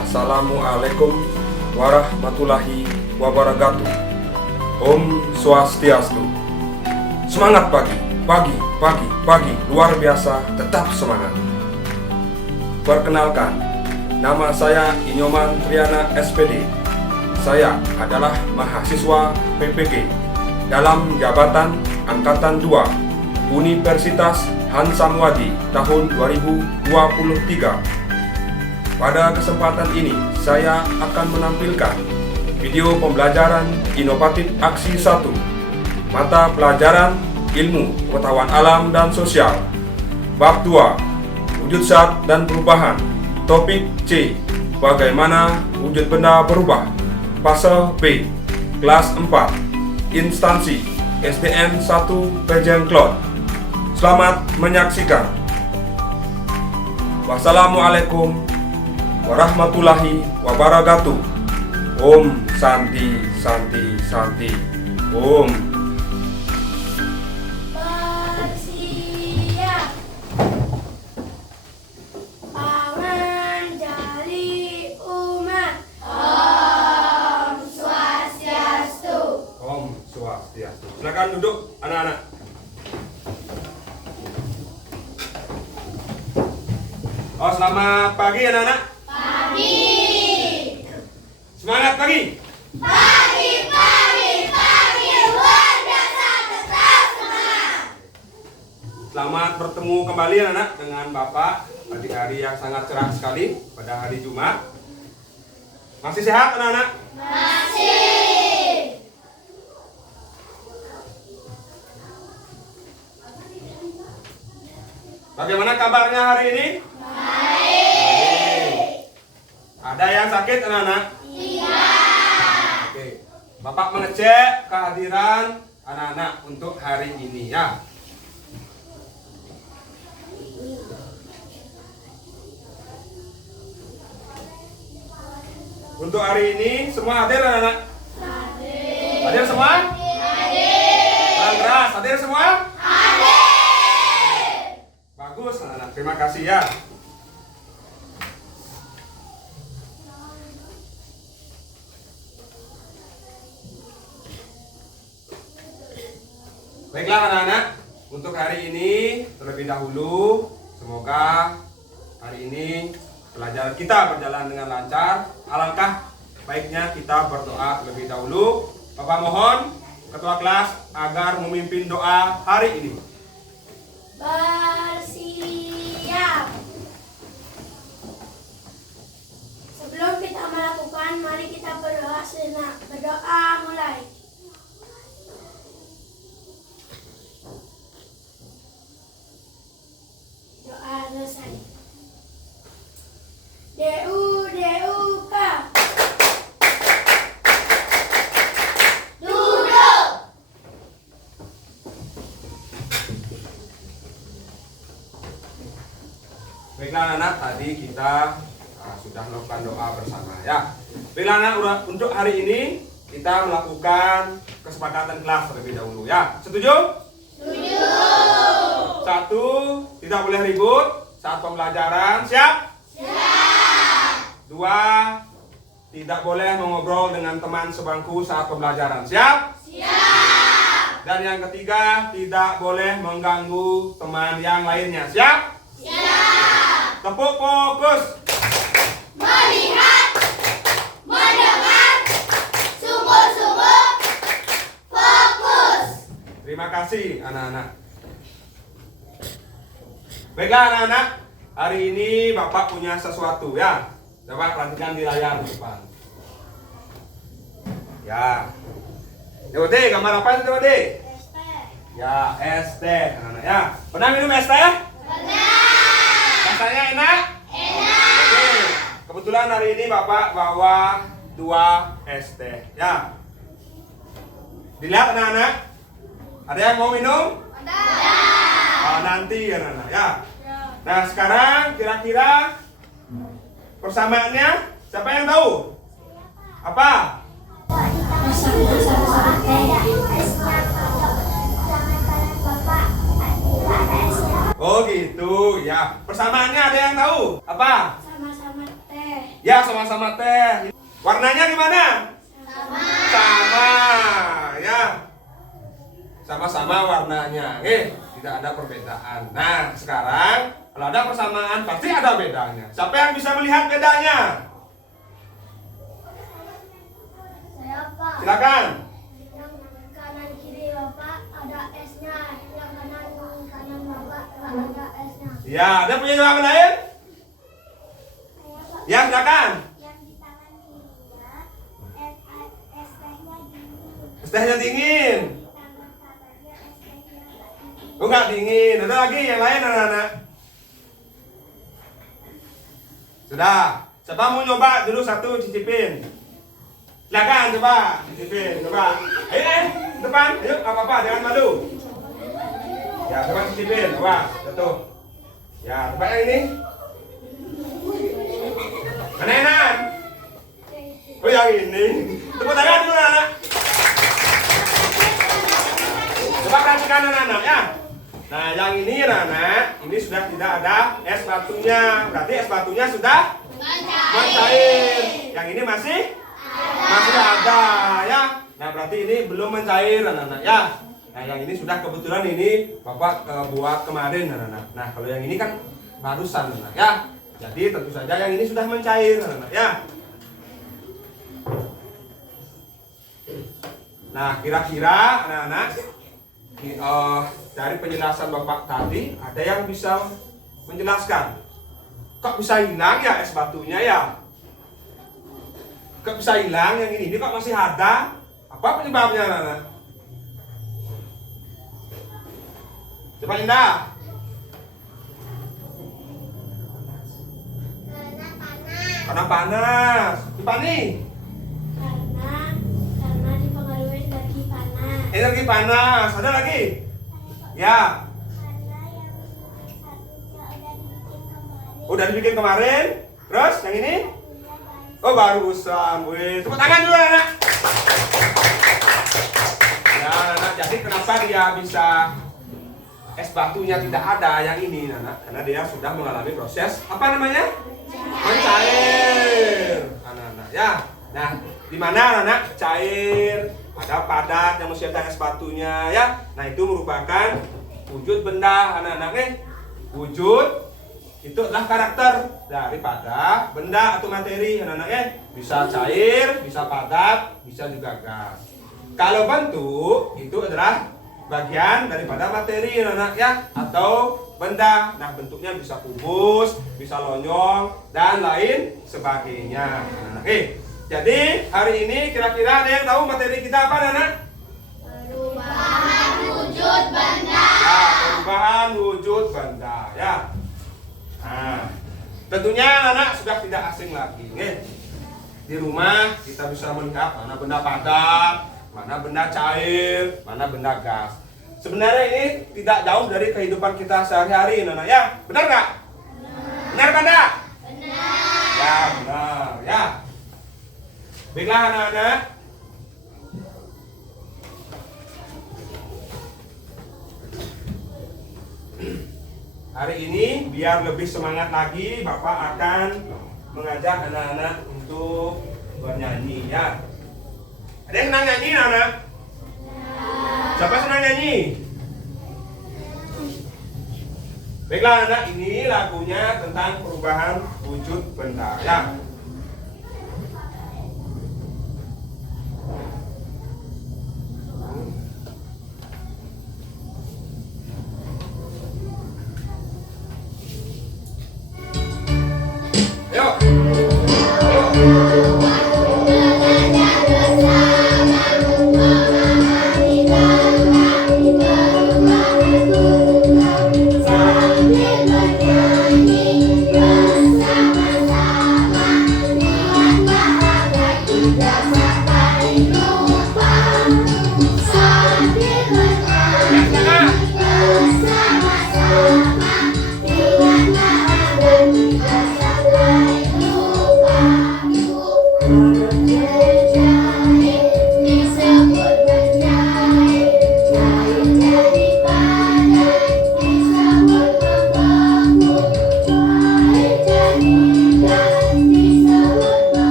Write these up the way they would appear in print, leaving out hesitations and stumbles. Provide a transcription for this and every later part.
Assalamualaikum warahmatullahi wabarakatuh. Om Swastiastu. Semangat pagi, luar biasa, tetap semangat. Perkenalkan, nama saya Inyoman Triana SPD. Saya adalah mahasiswa PPG dalam jabatan Angkatan 2 Universitas Hansamwadi tahun 2023. Pada kesempatan ini, saya akan menampilkan video pembelajaran inovatif aksi 1, mata pelajaran ilmu pengetahuan alam dan sosial. Bab 2, wujud zat dan perubahan. Topik C, bagaimana wujud benda berubah. Fase B, kelas 4, instansi SDN 1 Pejengklot. Selamat menyaksikan. Wassalamualaikum warahmatullahi wabarakatuh. Om Santi Santi Santi. Om. Bersiap. Pangan jali umat. Om Swastiastu. Om Swastiastu. Silakan duduk anak-anak. Oh, selamat pagi anak-anak. Pagi. Semangat pagi. Pagi, luar biasa, tetap semangat. Selamat bertemu kembali anak-anak dengan Bapak pada hari yang sangat cerah sekali pada hari Jumat. Masih sehat anak-anak? Masih. Bagaimana kabarnya hari ini? Ada yang sakit anak-anak? Iya. Oke. Bapak mengecek kehadiran anak-anak untuk hari ini ya. Untuk hari ini semua hadir anak-anak? Hadir. Hadir semua? Hadir. Kurang keras, hadir semua? Hadir. Bagus anak-anak, terima kasih ya. Baiklah anak-anak, untuk hari ini terlebih dahulu semoga hari ini pelajaran kita berjalan dengan lancar. Alangkah baiknya kita berdoa terlebih dahulu. Bapak mohon ketua kelas agar memimpin doa hari ini. Bersiap. Sebelum kita melakukan, mari kita berdoa sejenak. Berdoa mulai. Doa selesai. DUK. Duduk. Baiklah anak-anak, tadi kita sudah melakukan doa bersama ya. Baiklah anak, untuk hari ini kita melakukan kesepakatan kelas terlebih dahulu ya. Setuju? Setuju. 1, tidak boleh ribut saat pembelajaran. Siap? Siap. 2, tidak boleh mengobrol dengan teman sebangku saat pembelajaran. Siap? Siap. Dan yang ketiga, tidak boleh mengganggu teman yang lainnya. Siap? Siap. Tepuk fokus. Melihat, mendengar, sungguh-sungguh, fokus. Terima kasih anak-anak. Baiklah anak-anak, hari ini Bapak punya sesuatu ya. Coba perhatikan di layar depan. Ya. Coba gambar apa itu coba deh? Ya, es teh anak-anak ya. Pernah minum es teh? Benar. Rasanya enak? Enak. Oke. Kebetulan hari ini Bapak bawa 2 es teh ya. Dilihat anak-anak. Ada yang mau minum? Nanti ya anak-anak ya. Nah sekarang kira-kira persamaannya siapa yang tahu? Apa? Oh gitu ya. Persamaannya ada yang tahu? Apa? Sama-sama teh. Ya, sama-sama teh. Warnanya gimana? Sama. Ya. Sama-sama warnanya. Tidak ada perbedaan. Nah, sekarang kalau ada persamaan pasti ada bedanya. Siapa yang bisa melihat bedanya? Saya, Pak. Silakan. Yang kanan kiri Bapak ada S-nya. Yang kanan Bapak nggak ada S-nya. Ya, ada punya jawaban lain? Saya, Pak. Ya, silakan. Yang di tangan kirinya S-nya dingin. Es tehnya dingin. Di tangan kanannya S-nya nggak dingin. Oh, nggak dingin. Ada lagi yang lain, anak-anak? Sudah. Siapa mau nyoba dulu satu cicipin? Silakan coba cicipin, coba. Ayo, depan. Ayo, nggak apa-apa, jangan malu. Ya, coba cicipin, coba. Satu. Ya, coba yang ini. Mana enak? Oh, yang ini. Tepuk tangan dulu, anak. Coba perhatikan anak-anak ya. Nah, yang ini anak-anak, ini sudah tidak ada es batunya. Berarti es batunya sudah mencair. Yang ini masih ada ya. Nah, berarti ini belum mencair anak-anak ya. Nah, yang ini sudah kebetulan ini Bapak buat kemarin anak-anak. Nah, kalau yang ini kan barusan anak ya. Jadi tentu saja yang ini sudah mencair anak-anak ya. Nah, kira-kira anak-anak dari penjelasan Bapak tadi ada yang bisa menjelaskan kok bisa hilang ya es batunya ya? Kok bisa hilang yang ini kok masih ada? Apa penyebabnya anak-anak? Coba Indah. Karena panas. Dipani. Karena dipengaruhi energi panas. Energi panas. Ada lagi? Ya. Karena yang satunya Udah dibikin kemarin. Terus yang ini? Oh, barusan. Wih, tepuk tangan dulu anak. Ya, anak. Jadi kenapa dia bisa es batunya tidak ada yang ini, anak? Karena dia sudah mengalami proses apa namanya? Mencair, anak-anak ya. Nah, di mana anak cair, ada padat yang masih ada es batunya ya. Nah, itu merupakan wujud benda anak-anak wujud itu adalah karakter daripada benda atau materi anak-anak bisa cair, bisa padat, bisa juga gas. Kalau bentuk itu adalah bagian daripada materi anak-anak ya atau benda. Nah, bentuknya bisa kubus, bisa lonjong dan lain sebagainya. Nah, jadi hari ini kira-kira ada yang tahu materi kita apa, anak? Perubahan wujud benda. Ya, perubahan wujud benda ya. Nah, tentunya anak sudah tidak asing lagi. Di rumah kita bisa melihat mana benda padat, mana benda cair, mana benda gas. Sebenarnya ini tidak jauh dari kehidupan kita sehari-hari, anak ya. Benar nggak? Benar kan enggak? Benar. Ya, benar ya. Baiklah anak-anak. Hari ini biar lebih semangat lagi, Bapak akan mengajak anak-anak untuk bernyanyi ya. Ada yang senang nyanyi, anak? Siapa senang nyanyi? Baiklah anak, ini lagunya tentang perubahan wujud benda ya.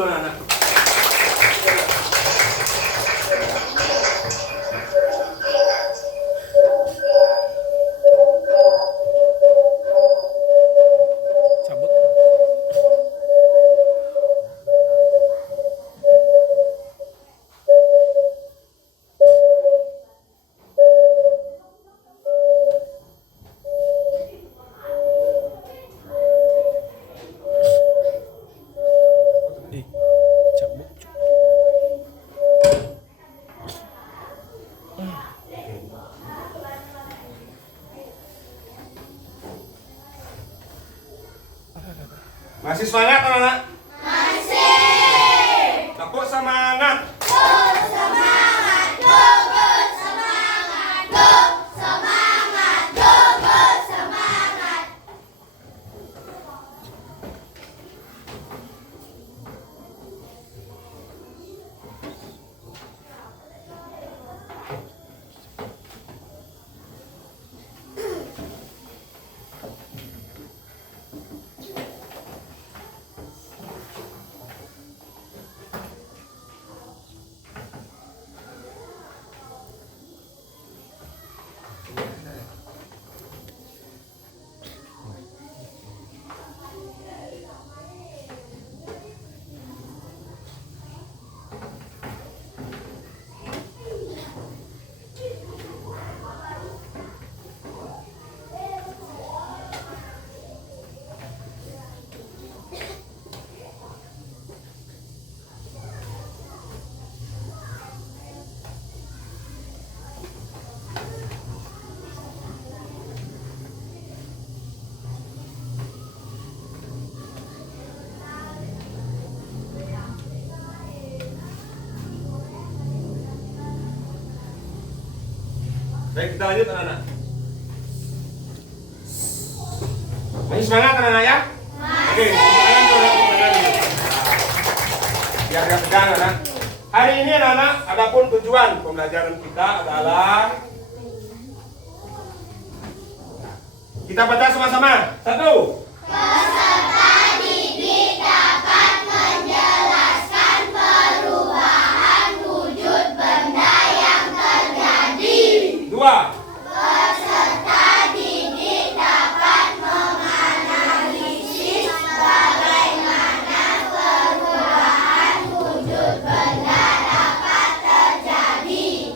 dulu anak-anak. Cabut. Ih, cabut. Masih semangat anak-anak? Masih. Tepuk semangat. Baik, kita lanjut anak-anak. Masih semangat anak-anak ya? Oke, semangat dulu. Biar gak tegang anak. Hari ini anak-anak, adapun tujuan pembelajaran kita adalah kita baca sama-sama. 1. Peserta didik dapat menjelaskan perubahan wujud benda yang terjadi. 2. Peserta didik dapat menganalisis bagaimana perubahan wujud benda dapat terjadi.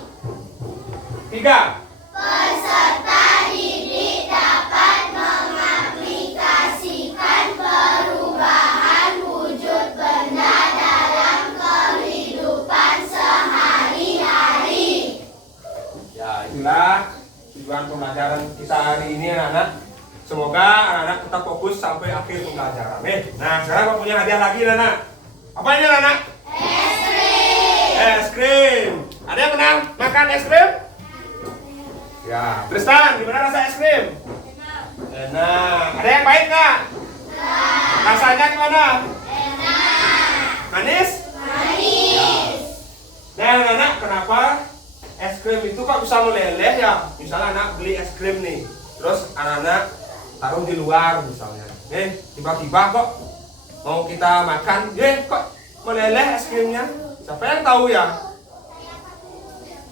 3. Peserta didik dapat mengaplikasikan perubahan wujud benda dalam kehidupan sehari-hari. Ya, itulah tujuan pembelajaran kita hari ini anak-anak. Semoga anak-anak tetap fokus sampai akhir pembelajaran. Nah, sekarang aku punya hadiah lagi anak-anak. Apa ini anak-anak? Es krim. Es krim. Ada yang pernah makan es krim? Ya, Tristan, gimana rasa es krim? Enak. Ada yang pahit nggak? Rasanya gimana? Manis? Manis. Nah, anak-anak, kenapa es krim itu kok bisa meleleh ya? Misalnya anak beli es krim nih, terus anak-anak taruh di luar misalnya. Tiba-tiba kok mau kita makan, kok meleleh es krimnya? Siapa yang tahu ya?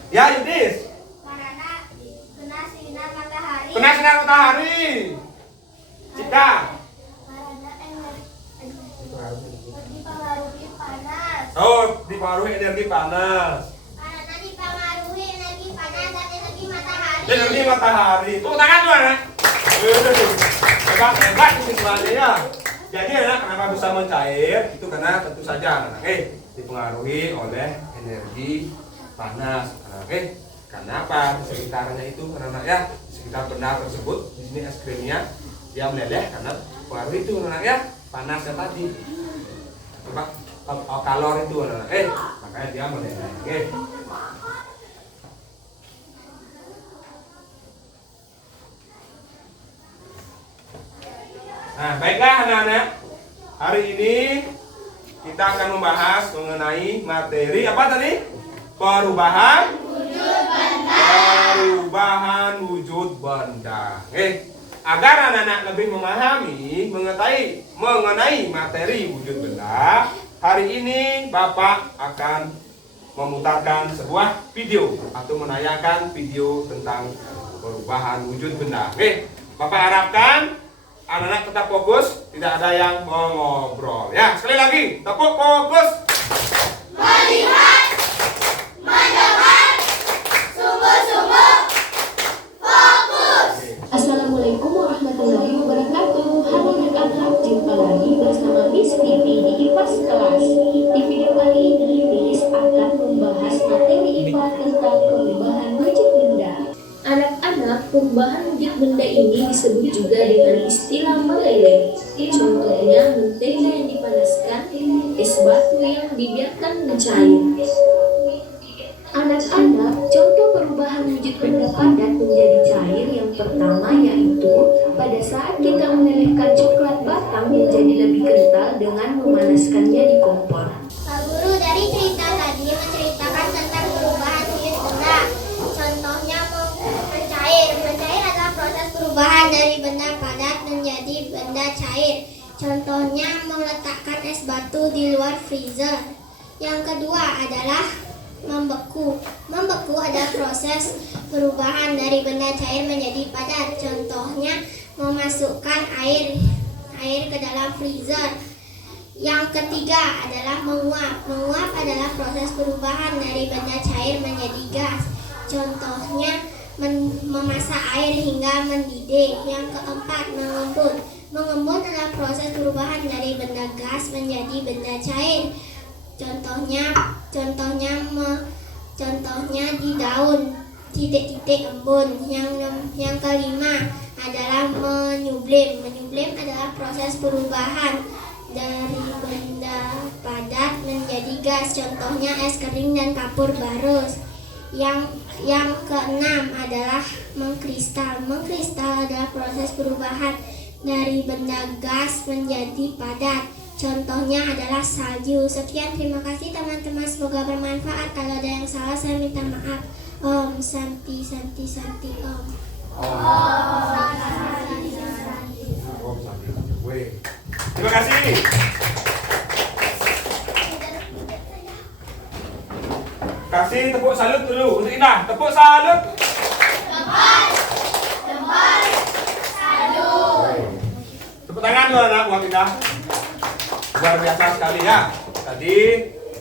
Ya, Yudis. Karena kena sinar matahari. Kena sinar matahari. Cika. Karena dipengaruhi panas. Oh, dipengaruhi energi panas. Karena dipengaruhi energi panas dan energi matahari. Energi matahari. Tepuk tangan tuh anak. Hebat hebat ini semuanya ya. Jadi anak kenapa bisa mencair? Itu karena tentu saja anak dipengaruhi oleh energi panas. Karena apa? Di sekitarnya itu anak ya, di sekitar benda tersebut di sini es krimnya dia meleleh karena pengaruh itu anak ya, panasnya tadi. Coba kalor itu anak makanya dia meleleh. Nah, baiklah anak-anak. Hari ini kita akan membahas mengenai materi apa tadi? Perubahan wujud benda. Agar anak-anak lebih memahami mengenai materi wujud benda, hari ini Bapak akan memutarkan sebuah video atau menayangkan video tentang perubahan wujud benda. Oke, Bapak harapkan anak-anak tetap fokus, tidak ada yang mengobrol. Ya, sekali lagi, tepuk fokus. Melihat, mendengar, sungguh-sungguh fokus. Assalamualaikum warahmatullahi wabarakatuh. Halo anak-anak, jumpa lagi bersama Miss Vivi di IPAS kelas. Di video kali ini, Miss akan membahas materi IPA tentang perubahan wujud benda. Anak-anak, perubahan wujud benda ini disebut juga dengan istilah meleleh. Contohnya, mentega yang dipanaskan, es batu yang dibiarkan mencair. Anak-anak, contoh perubahan wujud benda padat menjadi cair yang pertama yaitu pada saat kita melelehkan coklat batang menjadi lebih kental dengan memanaskannya di kompor. Pak Guru, dari cerita tadi menceritakan tentang perubahan wujud benda. Contohnya mencair. Mencair adalah proses perubahan dari benda padat menjadi benda cair. Contohnya meletakkan es batu di luar freezer. Yang kedua adalah membeku. Membeku adalah proses perubahan dari benda cair menjadi padat. Contohnya memasukkan air ke dalam freezer. Yang ketiga adalah menguap. Menguap adalah proses perubahan dari benda cair menjadi gas. Contohnya memasak air hingga mendidih. Yang keempat, mengembun. Mengembun adalah proses perubahan dari benda gas menjadi benda cair. Contohnya di daun titik-titik embun. Yang kelima adalah menyublim. Menyublim adalah proses perubahan dari benda padat menjadi gas. Contohnya es kering dan kapur barus. Yang keenam adalah mengkristal. Mengkristal adalah proses perubahan dari benda gas menjadi padat. Contohnya adalah salju. Sekian, terima kasih teman-teman, semoga bermanfaat. Kalau ada yang salah saya minta maaf. Om Santi Santi Santi Om. Terima kasih. Kasih tepuk salut dulu untuk Indah. Tepuk salut. Tepuk tangan dulu anak buat Indah. Luar biasa sekali ya. Tadi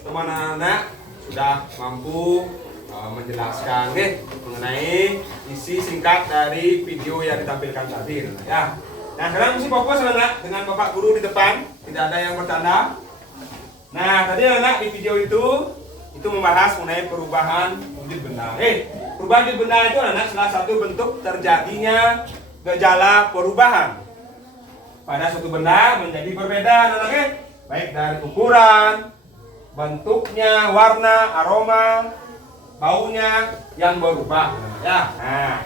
teman anak sudah mampu menjelaskan mengenai isi singkat dari video yang ditampilkan tadi ya. Nah, sekarang mesti fokus anak dengan Bapak Guru di depan, tidak ada yang bercanda. Nah, tadi anak di video itu membahas mengenai perubahan wujud benda. Perubahan wujud benda itu anak salah satu bentuk terjadinya gejala perubahan pada suatu benda menjadi berbeda anak. Baik dari ukuran, bentuknya, warna, aroma, baunya yang berubah ya. Nah,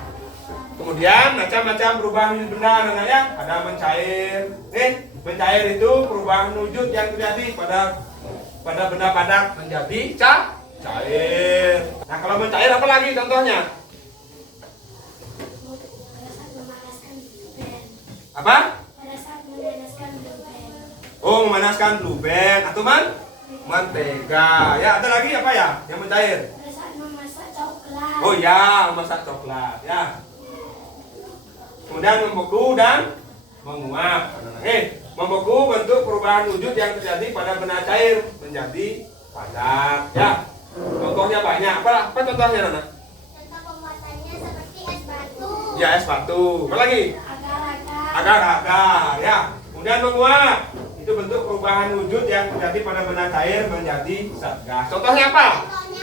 kemudian macam-macam perubahan wujud benda namanya ada mencair. Mencair itu perubahan wujud yang terjadi pada benda padat menjadi cair. Nah, kalau mencair apa lagi contohnya? Apa? Oh, memanaskan blue band atau mentega. Ya, ada lagi apa ya yang mencair? Pada saat memasak coklat. Oh ya, memasak coklat ya. Kemudian membeku dan menguap. Membeku bentuk perubahan wujud yang terjadi pada benda cair menjadi padat ya. Contohnya banyak. Apa contohnya, Nana? Contoh pembuatannya seperti es batu. Ya, es batu. Apa lagi? Agar-agar. Agar-agar ya. Kemudian menguap. Itu bentuk perubahan wujud yang terjadi pada benda cair menjadi zat gas. Contohnya apa? Contohnya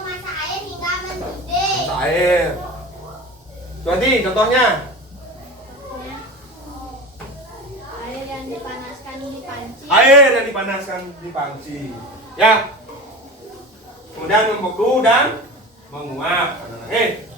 memasak air hingga mendidih. Masak air. Jadi contohnya Air yang dipanaskan di panci. air yang dipanaskan di panci. Ya. Kemudian membeku dan menguap.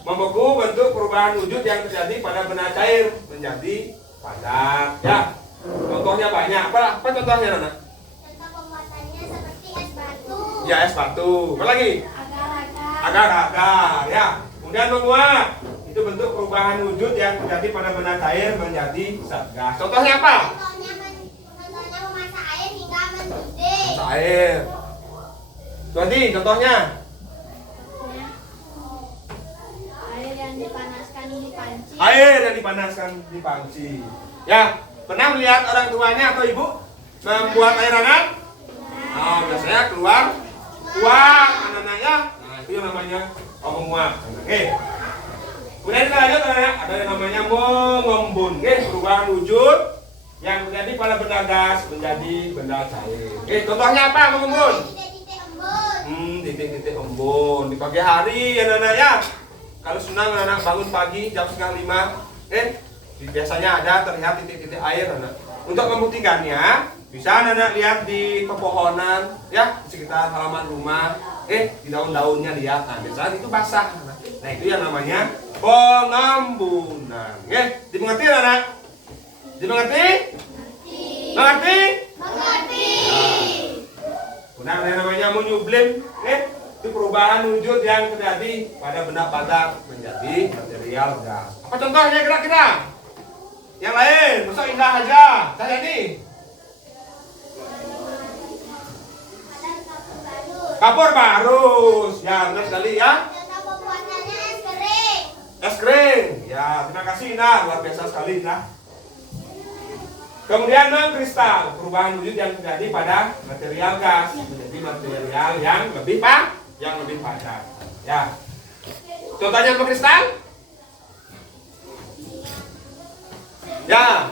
Membeku bentuk perubahan wujud yang terjadi pada benda cair menjadi padat. Ya. Contohnya banyak. Apa contohnya, Nana? Contoh pembuatannya seperti es batu. Ya, es batu. Apa lagi? Agar-agar. Agar-agar. Ya. Kemudian menguap. Itu bentuk perubahan wujud yang terjadi pada benda cair menjadi zat gas. Contohnya apa? Contohnya memasak air hingga mendidih. cair. Jadi contohnya Air yang dipanaskan di panci. air yang dipanaskan di panci. Ya, pernah melihat orang tuanya atau ibu membuat air hangat? Oh, biasanya keluar uap anak-anaknya. Nah, itu yang namanya menguap. Oke. Kemudian kita lanjut anak-anak, ada yang namanya mengembun. Oke, perubahan wujud yang terjadi pada benda gas menjadi benda cair. Oke, contohnya apa mengembun? Titik-titik embun. Titik-titik embun di pagi hari anak-anak ya. Kalau senang anak bangun pagi jam 4:30, biasanya ada terlihat titik-titik air anak. Untuk membuktikannya, bisa anak lihat di pepohonan ya di sekitar halaman rumah, di daun-daunnya lihat. Nah, biasanya itu basah. Nah, itu yang namanya pengembunan. Dimengerti anak? Dimengerti? Mengerti? Mengerti. Nah, ada yang namanya menyublim, itu perubahan wujud yang terjadi pada benda padat menjadi material gas. Apa contohnya kira-kira? Yang lain, masa indah aja. Saya ini kapur barus, ya benar sekali ya. Contoh pembuatannya es kering. Es krim, ya terima kasih Indah, luar biasa sekali Indah. Kemudian mengkristal, perubahan wujud yang terjadi pada material gas menjadi material yang lebih padat. Ya. Contohnya mengkristal? Ya.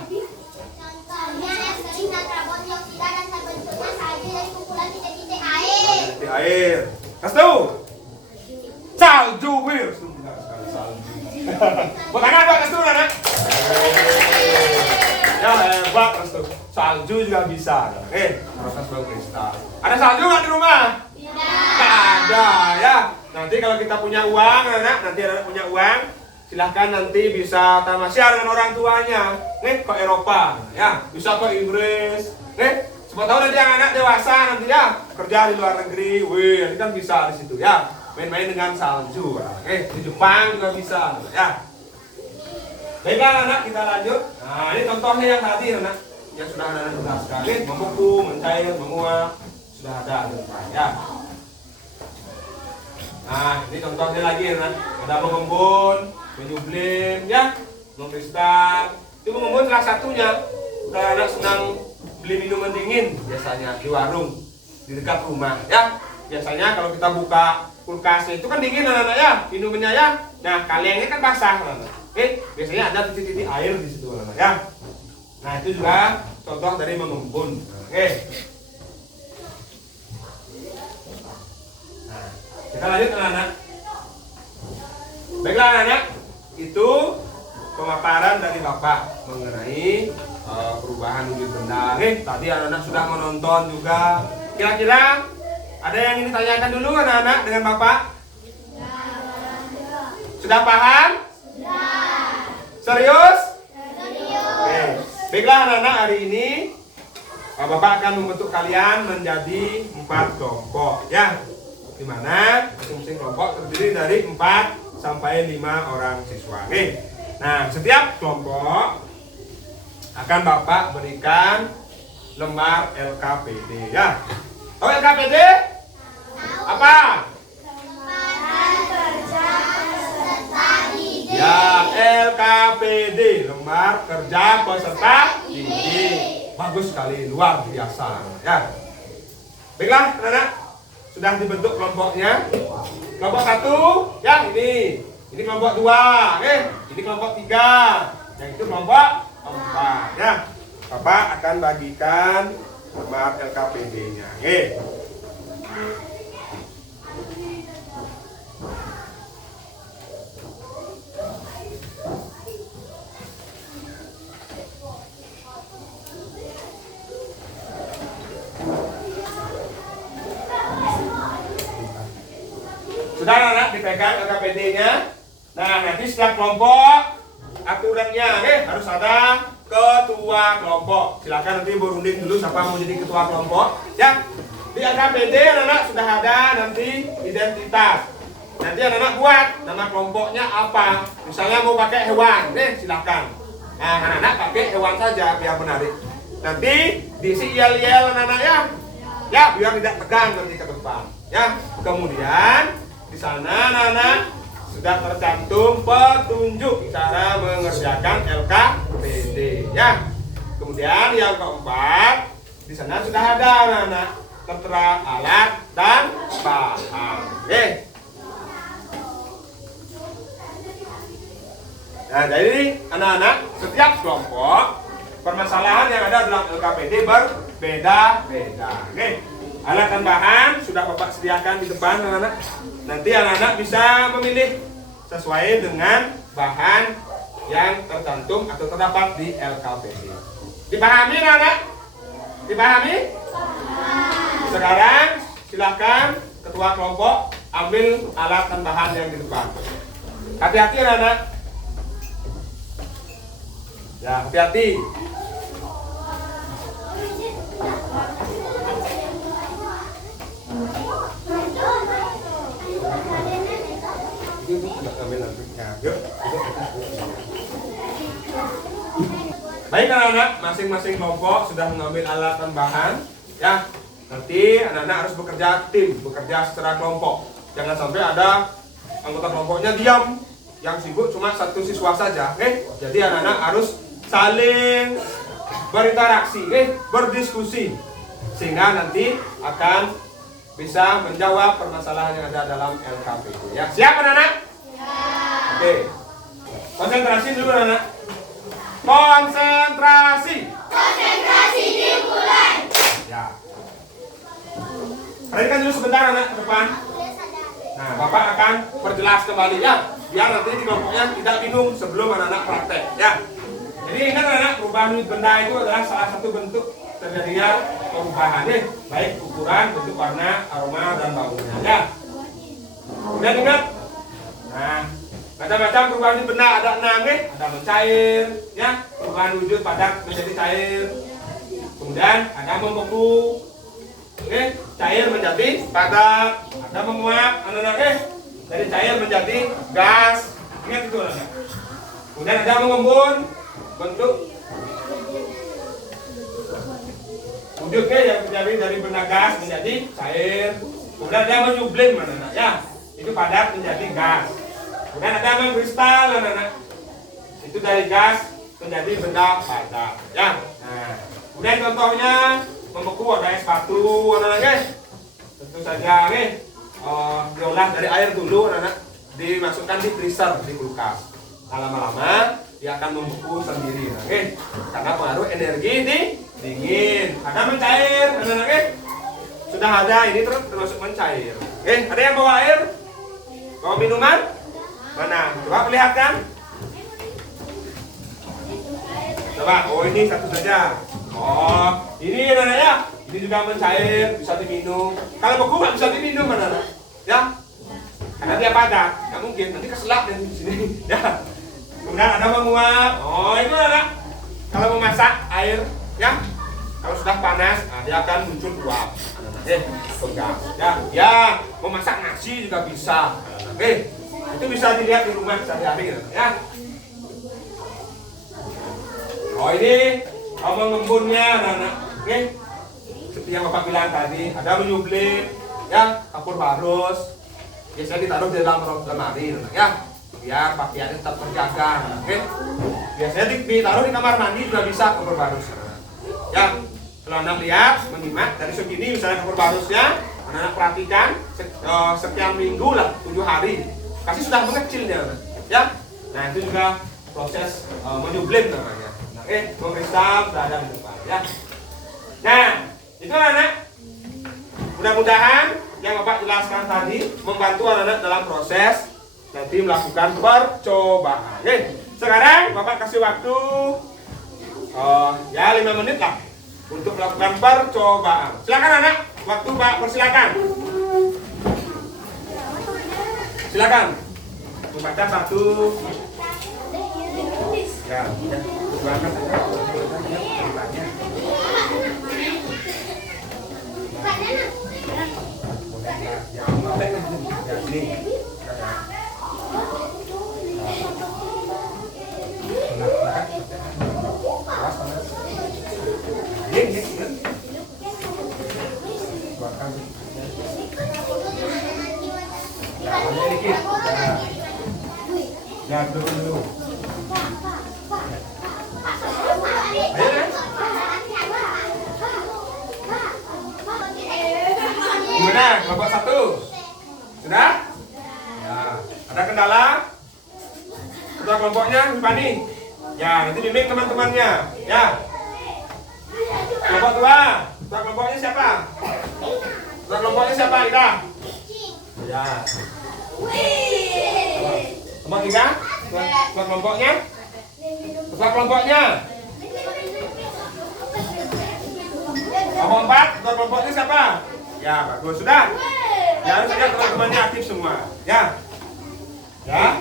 Contohnya es kering dan karbon dioksida dan terbentuknya salju dari kumpulan titik-titik air. Di air. Restu? Salju, wir. Salju. Buat tangan buat restu, anak. Ya hebat restu. Salju juga bisa. Proses mengkristal. Ada salju nggak di rumah? Nggak ada ya. Nanti kalau kita punya uang, nanti anak punya uang, silahkan nanti bisa tamasya dengan orang tuanya, ke Eropa, ya, bisa ke Inggris, siapa tahu nanti anak dewasa nanti ya kerja di luar negeri, ini kan bisa di situ ya, main-main dengan salju, di Jepang juga bisa, ya. Baiklah anak, kita lanjut. Nah ini contohnya yang tadi anak, yang sudah anak jelaskan, membeku, mencair, menguap, sudah ada depan, ya. Nah, ini contohnya lagi ya, ada mengembun, menyublim, ya, mengkristal. Itu mengembun salah satunya. Kalau anak senang beli minuman dingin, biasanya di warung di dekat rumah, ya. Biasanya kalau kita buka kulkasnya itu kan dingin anak-anak ya, minumannya ya. Nah, kalengnya kan basah, anak-anak. Biasanya ada titik-titik air di situ, anak-anak ya. Nah, itu juga contoh dari mengembun. Kita lanjut anak-anak. Baiklah anak-anak, itu pemaparan dari Bapak mengenai perubahan wujud benda. Tadi anak-anak sudah menonton juga. Kira-kira ada yang ingin ditanyakan dulu anak-anak dengan Bapak? Sudah paham? Sudah. Serius? Serius. Baiklah anak-anak, hari ini Bapak akan membentuk kalian menjadi 4 kelompok, ya. Di mana masing-masing kelompok terdiri dari 4 sampai 5 orang siswa. Nah, setiap kelompok akan Bapak berikan lembar LKPD, ya. Tahu LKPD? Apa? Lembaran kerja peserta didik. Ya, LKPD, lembar kerja peserta didik. Bagus sekali, luar biasa, ya. Baiklah, anak-anak. Sudah dibentuk kelompoknya. Kelompok 1, ya ini kelompok 2, ini kelompok 3, yang itu kelompok 4, ya. Bapak akan bagikan lembar LKPD-nya, Sudah anak dipegang LKPD-nya. Nah, nanti setiap kelompok aturannya, harus ada ketua kelompok. Silakan nanti berunding dulu siapa mau jadi ketua kelompok, ya. Di LKPD anak-anak sudah ada nanti identitas. Nanti anak-anak buat nama kelompoknya apa. Misalnya mau pakai hewan, silakan. Nah, anak-anak pakai hewan saja biar menarik. Nanti diisi yel-yel anak-anak ya. Ya, biar tidak tegang nanti ke depan. Ya, kemudian di sana anak-anak sudah tercantum petunjuk cara mengerjakan LKPD. Ya, kemudian yang keempat di sana sudah ada anak-anak tertera alat dan bahan. Oke. Nah, jadi anak-anak setiap kelompok permasalahan yang ada dalam LKPD berbeda-beda. Oke. Alat dan bahan sudah Bapak sediakan di depan anak-anak. Nanti anak-anak bisa memilih sesuai dengan bahan yang tercantum atau terdapat di LKPD. Dipahami anak-anak? Dipahami? Sekarang silakan ketua kelompok ambil alat dan bahan yang di depan. Hati-hati anak-anak. Ya, hati-hati. Baik anak-anak, masing-masing kelompok sudah mengambil alat dan bahan. Ya, nanti anak-anak harus bekerja tim, bekerja secara kelompok. Jangan sampai ada anggota kelompoknya diam, yang sibuk cuma satu siswa saja. Jadi anak-anak harus saling berinteraksi, berdiskusi, sehingga nanti akan bisa menjawab permasalahan yang ada dalam LKPD. Ya, siap anak-anak? Oke. Konsentrasi dulu anak-anak. Konsentrasi. Konsentrasi dimulai. Ya. Perhatikan dulu sebentar anak ke depan. Nah, Bapak akan perjelas kembali ya, biar nanti di kelompoknya tidak bingung sebelum anak-anak praktek ya. Jadi ingat anak, perubahan unit benda itu adalah salah satu bentuk terjadinya perubahan baik ukuran, bentuk warna, aroma dan baunya ya. Kemudian ingat, nah macam-macam perubahan unit benda ada 6 ada mencair ya, perubahan wujud padat menjadi cair, kemudian ada membeku, cair menjadi padat, ada menguap anak-anak dari cair menjadi gas, ingat itu anak. Kemudian ada mengembun, bentuk wujudnya yang menjadi dari benda gas menjadi cair. Kemudian ada menyublim anak-anak ya, itu padat menjadi gas. Kemudian ada mengkristal anak-anak, itu dari gas menjadi benda padat ya. Nah, kemudian contohnya membeku ada es batu anak-anak tentu saja diolah dari air dulu anak-anak, dimasukkan di freezer di kulkas. Lama-lama dia akan membeku sendiri karena pengaruh energi di dingin. Ada mencair anak-anak sudah ada, ini termasuk mencair. Ada yang bawa air, bawa minuman mana, coba perlihatkan. Coba, oh ini satu saja. Oh ini anak-anak ya, ini juga mencair, bisa diminum. Kalau beku nggak bisa diminum anak-anak ya, karena dia padat, nggak mungkin, nanti keselak di sini ya. Kemudian ada menguap. Oh itu anak, kalau memasak air ya, kalau sudah panas dia akan muncul uap pegas ya. Memasak nasi juga bisa. Itu bisa dilihat di rumah sehari-hari ya. Oh ini mengembunnya anak-anak. Seperti yang Bapak bilang tadi, ada menyublim ya, kapur barus biasanya ditaruh di dalam lemari ya, biar pakaiannya tetap terjaga. Biasanya ditaruh di kamar mandi juga bisa kapur barus ya. Kalau anak lihat, menyimak dari segini misalnya kapur barusnya, anak perhatikan sekian minggu lah, 7 hari kasih sudah mengecil dia ya. Nah itu juga proses menyublim namanya. Mengkristal sudah ada di depan ya. Nah itu anak, mudah-mudahan yang Bapak jelaskan tadi membantu anak-anak dalam proses nanti melakukan percobaan. Sekarang Bapak kasih waktu ya 5 menit lah untuk melakukan percobaan. Silakan anak, waktu Pak persilakan. Silakan membaca 1 ya, berangkat Ya, banyak dikit. Ya, dulu. Ayo, kan? Gimana? Kelompok 1? Sudah? Ya. Ada kendala? Ketua kelompoknya, Pani. Ya, nanti bimbing teman-temannya. Ya. Kelompok 2. Ketua kelompoknya siapa? Ketua kelompoknya siapa? Ida? Ya. Kelompok 3? Ketua kelompoknya? Ketua kelompoknya? Kelompok 4? Ketua kelompoknya siapa? Ya, bagus. Sudah? Ya, harus saja teman-temannya aktif semua. Ya. Ya.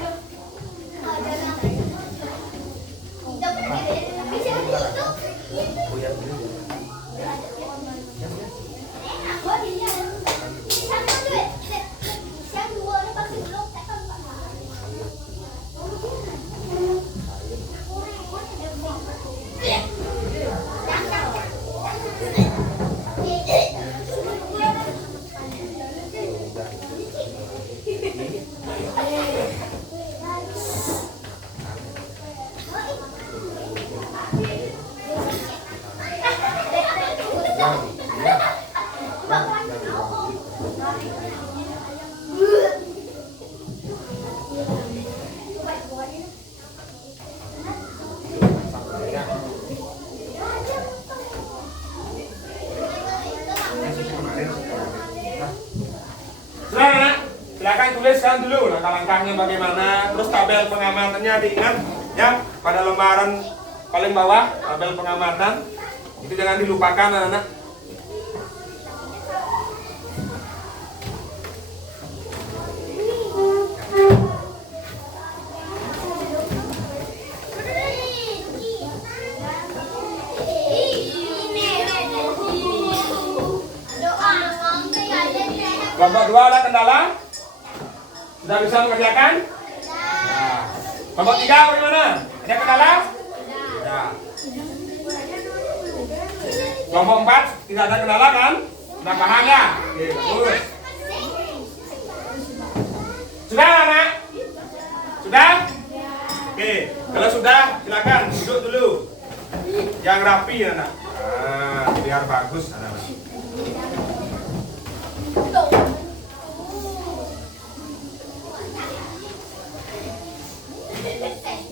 Silakan tuliskan dulu langkah-langkahnya bagaimana, terus tabel pengamatannya diingat ya, pada lembaran paling bawah tabel pengamatan itu jangan dilupakan anak-anak. Kelompok 2 ada kendala? Sudah bisa mengerjakan? Nah. Kelompok 3 bagaimana? Ada kendala? Ya. Kelompok 4 tidak ada kendala kan? Sudah paham ya? Oke, bagus. Sudah anak? Sudah? Oke, kalau sudah silakan duduk dulu. Yang rapi anak. Nah, biar bagus anak-anak.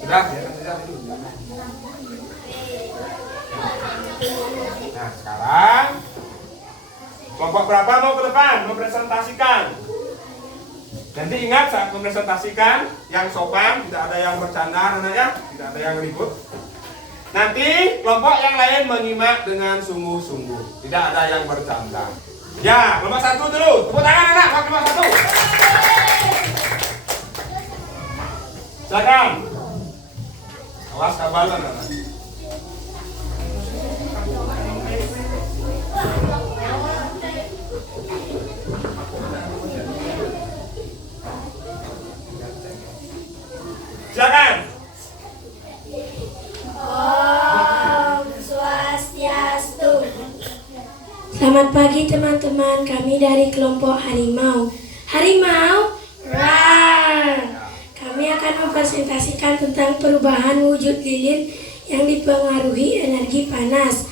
Sudah, biarkan saja dulu. Nah, sekarang kelompok berapa mau ke depan mempresentasikan? Nanti ingat saat mempresentasikan yang sopan, tidak ada yang bercanda anak ya, tidak ada yang ribut. Nanti kelompok yang lain menyimak dengan sungguh-sungguh, tidak ada yang bercanda. Ya, kelompok 1 dulu, tepuk tangan anak, kelompok 1. Silakan. Awas kabalan anak. Silakan. Om Swastiastu. Selamat pagi teman-teman, kami dari kelompok Harimau. Harimau, rar. Kami akan mempresentasikan tentang perubahan wujud lilin yang dipengaruhi energi panas.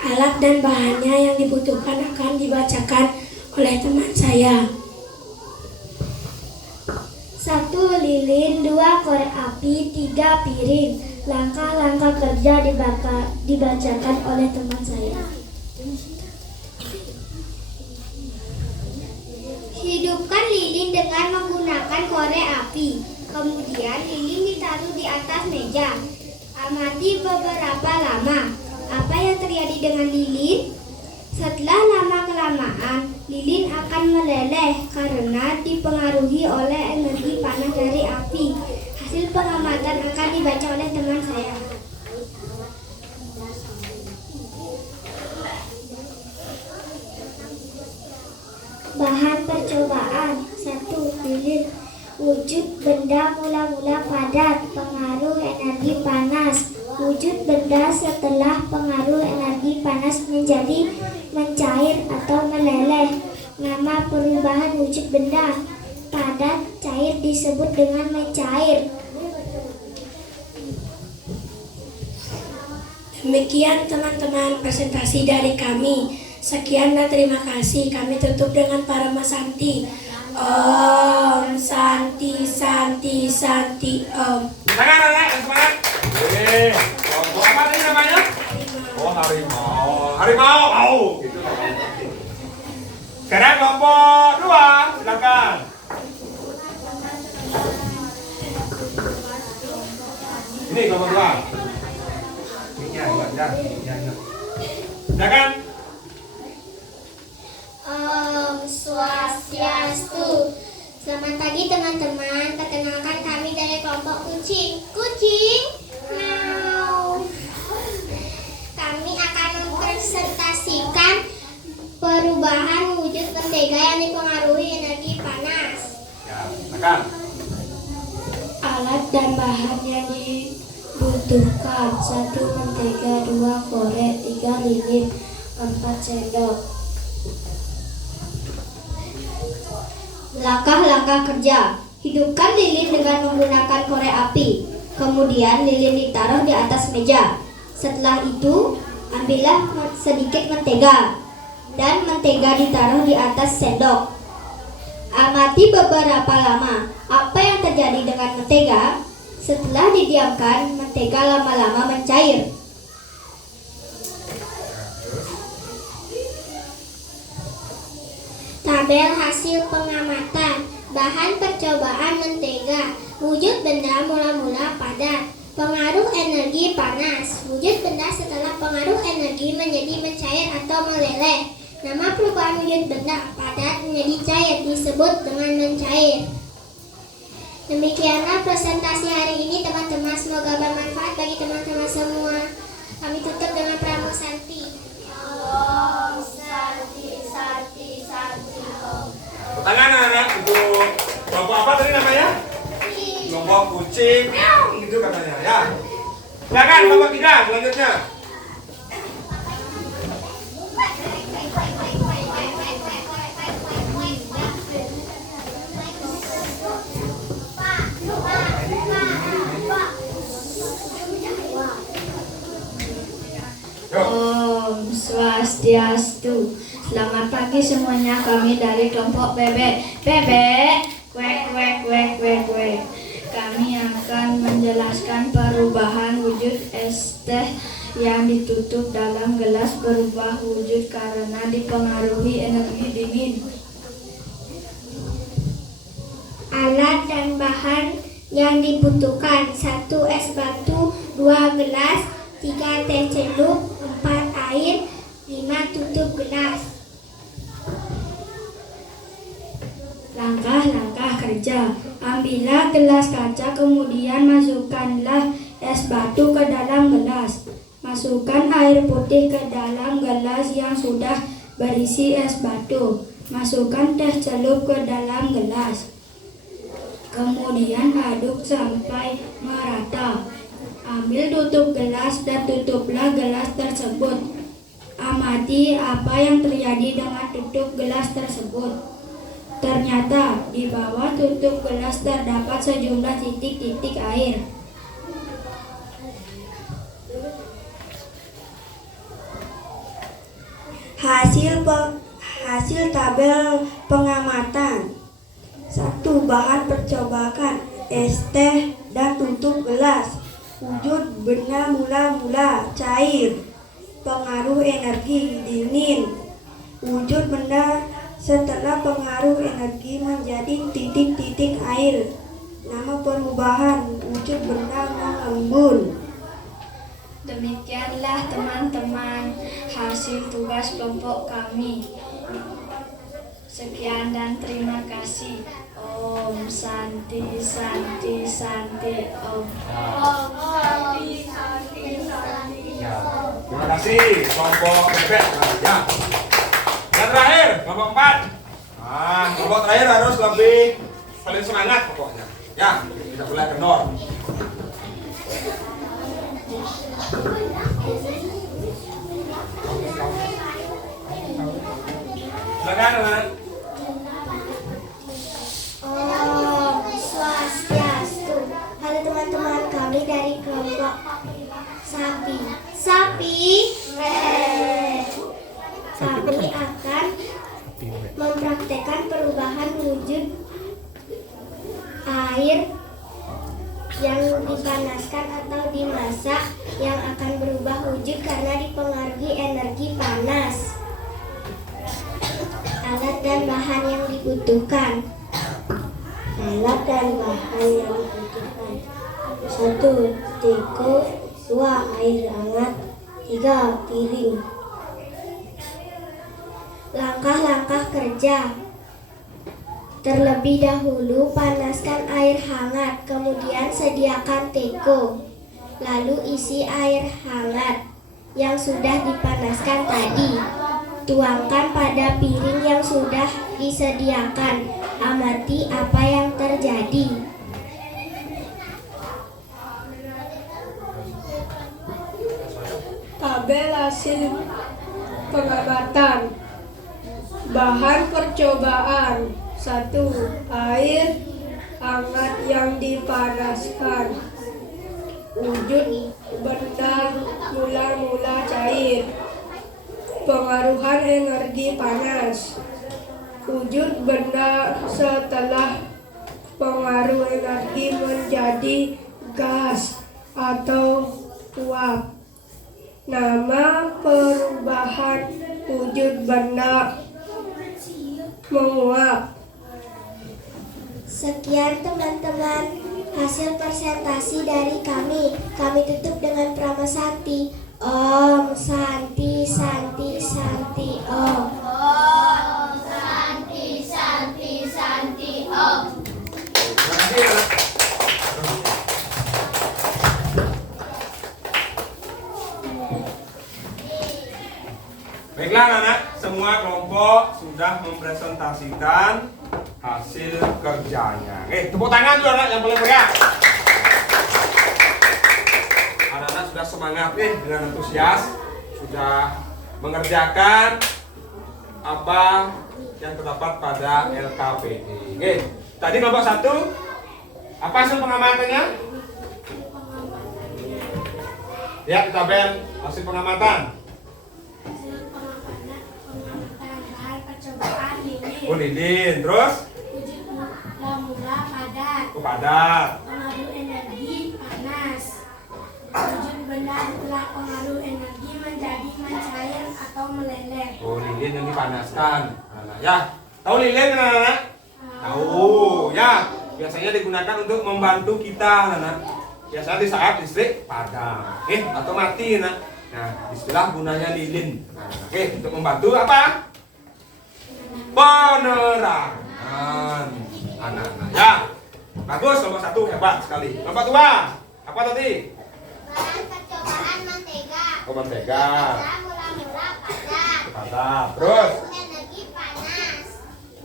Alat dan bahannya yang dibutuhkan akan dibacakan oleh teman saya. 1 lilin, 2 korek api, 3 piring. Langkah-langkah kerja dibacakan oleh teman saya. Hidupkan lilin dengan menggunakan korek api. Kemudian lilin ditaruh di atas meja. Amati beberapa lama. Apa yang terjadi dengan lilin? Setelah lama-kelamaan, lilin akan meleleh karena dipengaruhi oleh energi panas dari api. Hasil pengamatan akan dibaca oleh teman saya. Bahan percobaan. 1. Lilin. Wujud benda mula-mula padat, pengaruh energi panas. Wujud benda setelah pengaruh energi panas menjadi mencair atau meleleh. Nama perubahan wujud benda padat cair disebut dengan mencair. Demikian teman-teman presentasi dari kami. Sekian dan terima kasih. Kami tutup dengan Parama Santi. Om Santi Santi Santi Om. Tangan anak yang semangat. Kelompok apa tadi namanya? Oh, harimau. Harimau. Au. Gitu namanya. Sekarang kelompok 2, silakan. Ini kelompok 2. Silakan. Om Swastiastu. Selamat pagi teman-teman. Perkenalkan kami dari kelompok kucing. Kucing. Miau. Kami akan mempresentasikan perubahan wujud mentega yang dipengaruhi energi panas. Ya, silakan. Alat dan bahan yang dibutuhkan: 1 mentega, 2 korek, 3 lilin, 4 sendok. Langkah-langkah kerja. Hidupkan lilin dengan menggunakan korek api. Kemudian lilin ditaruh di atas meja. Setelah itu, ambillah sedikit mentega dan mentega ditaruh di atas sendok. Amati beberapa lama apa yang terjadi dengan mentega. Setelah didiamkan, mentega lama-lama mencair. Tabel hasil pengamatan. Bahan percobaan mentega. Wujud benda mula-mula padat. Pengaruh energi panas. Wujud benda setelah pengaruh energi menjadi mencair atau meleleh. Nama perubahan wujud benda padat menjadi cair disebut dengan mencair. Demikianlah presentasi hari ini teman-teman. Semoga bermanfaat bagi teman-teman semua. Kami tutup dengan Pramu Santi. Om Santi Santi Santi Om. Tangan anak untuk kelompok apa tadi namanya? Kelompok kucing. Miau, gitu katanya ya. Silakan kelompok 3 selanjutnya. Om Swastiastu. Selamat pagi semuanya, kami dari kelompok bebek. Bebek, kwek kwek kwek kwek kwek. Kami akan menjelaskan perubahan wujud es teh yang ditutup dalam gelas berubah wujud karena dipengaruhi energi dingin. Alat dan bahan yang dibutuhkan: 1 es batu, 2 gelas, 3 teh celup, 4 air, 5 tutup gelas. Langkah-langkah kerja. Ambillah gelas kaca, kemudian masukkanlah es batu ke dalam gelas. Masukkan air putih ke dalam gelas yang sudah berisi es batu. Masukkan teh celup ke dalam gelas. Kemudian aduk sampai merata. Ambil tutup gelas dan tutuplah gelas tersebut. Amati apa yang terjadi dengan tutup gelas tersebut. Ternyata di bawah tutup gelas terdapat sejumlah titik-titik air. Hasil tabel pengamatan. 1. Bahan percobaan es teh dan tutup gelas. Wujud benda mula-mula cair. Pengaruh energi dingin. Wujud benda setelah pengaruh energi menjadi titik-titik air. Nama perubahan wujud benda mengembun. Demikianlah teman-teman hasil tugas kelompok kami. Sekian dan terima kasih. Om Santi Santi Santi Om. Ya. Terima kasih kelompok bebek. Ya. Yang terakhir kelompok 4. Kelompok terakhir harus lebih paling semangat pokoknya. Ya, tidak boleh kendor. Silakan, teman. perubahan wujud air yang dipanaskan atau dimasak yang akan berubah wujud karena dipengaruhi energi panas. Alat dan bahan yang dibutuhkan. Alat dan bahan yang dibutuhkan. 1. Teko. 2. Air hangat. 3. Piring. Langkah-langkah kerja. Terlebih dahulu panaskan air hangat, kemudian sediakan teko. Lalu isi air hangat yang sudah dipanaskan tadi. Tuangkan pada piring yang sudah disediakan. Amati apa yang terjadi. Tabel hasil pengamatan. Bahan percobaan. 1. Air hangat yang dipanaskan. Wujud benda mula-mula cair. Pengaruhan energi panas. Wujud benda setelah pengaruh energi menjadi gas atau uap. Nama perubahan wujud benda menguap. Sekian teman-teman hasil presentasi dari kami. Kami tutup dengan Prama Santi. Om Santi Santi Santi Om. Om Santi Santi Santi Om. Terima kasih anak. Baiklah anak, semua kelompok sudah mempresentasikan hasil kerjanya. Tepuk tangan dulu anak yang paling meriah. Anak-anak sudah semangat dengan antusias, sudah mengerjakan apa yang terdapat pada LKPD. Tadi kelompok 1, apa hasil pengamatannya? Ya, kita bel hasil pengamatan. Bahan percobaan lilin. Oh, lilin. Terus? Wujud mula-mula padat. Oh, padat. Pengaruh energi panas. Wujud benda setelah pengaruh energi menjadi mencair atau meleleh. Oh, lilin yang dipanaskan. Anak, ya. Tahu lilin anak? Tahu, ya. Biasanya digunakan untuk membantu kita, anak. Biasanya di saat listrik padam, atau mati, nak. Nah, istilah gunanya lilin. Untuk membantu apa? Penerangan, anak-anak. Ya, bagus. Kelompok 1 hebat sekali. Kelompok 2, apa tadi? Bahan percobaan mentega. Oh, mentega. Mula-mula padat. Padat. Terus? Energi panas.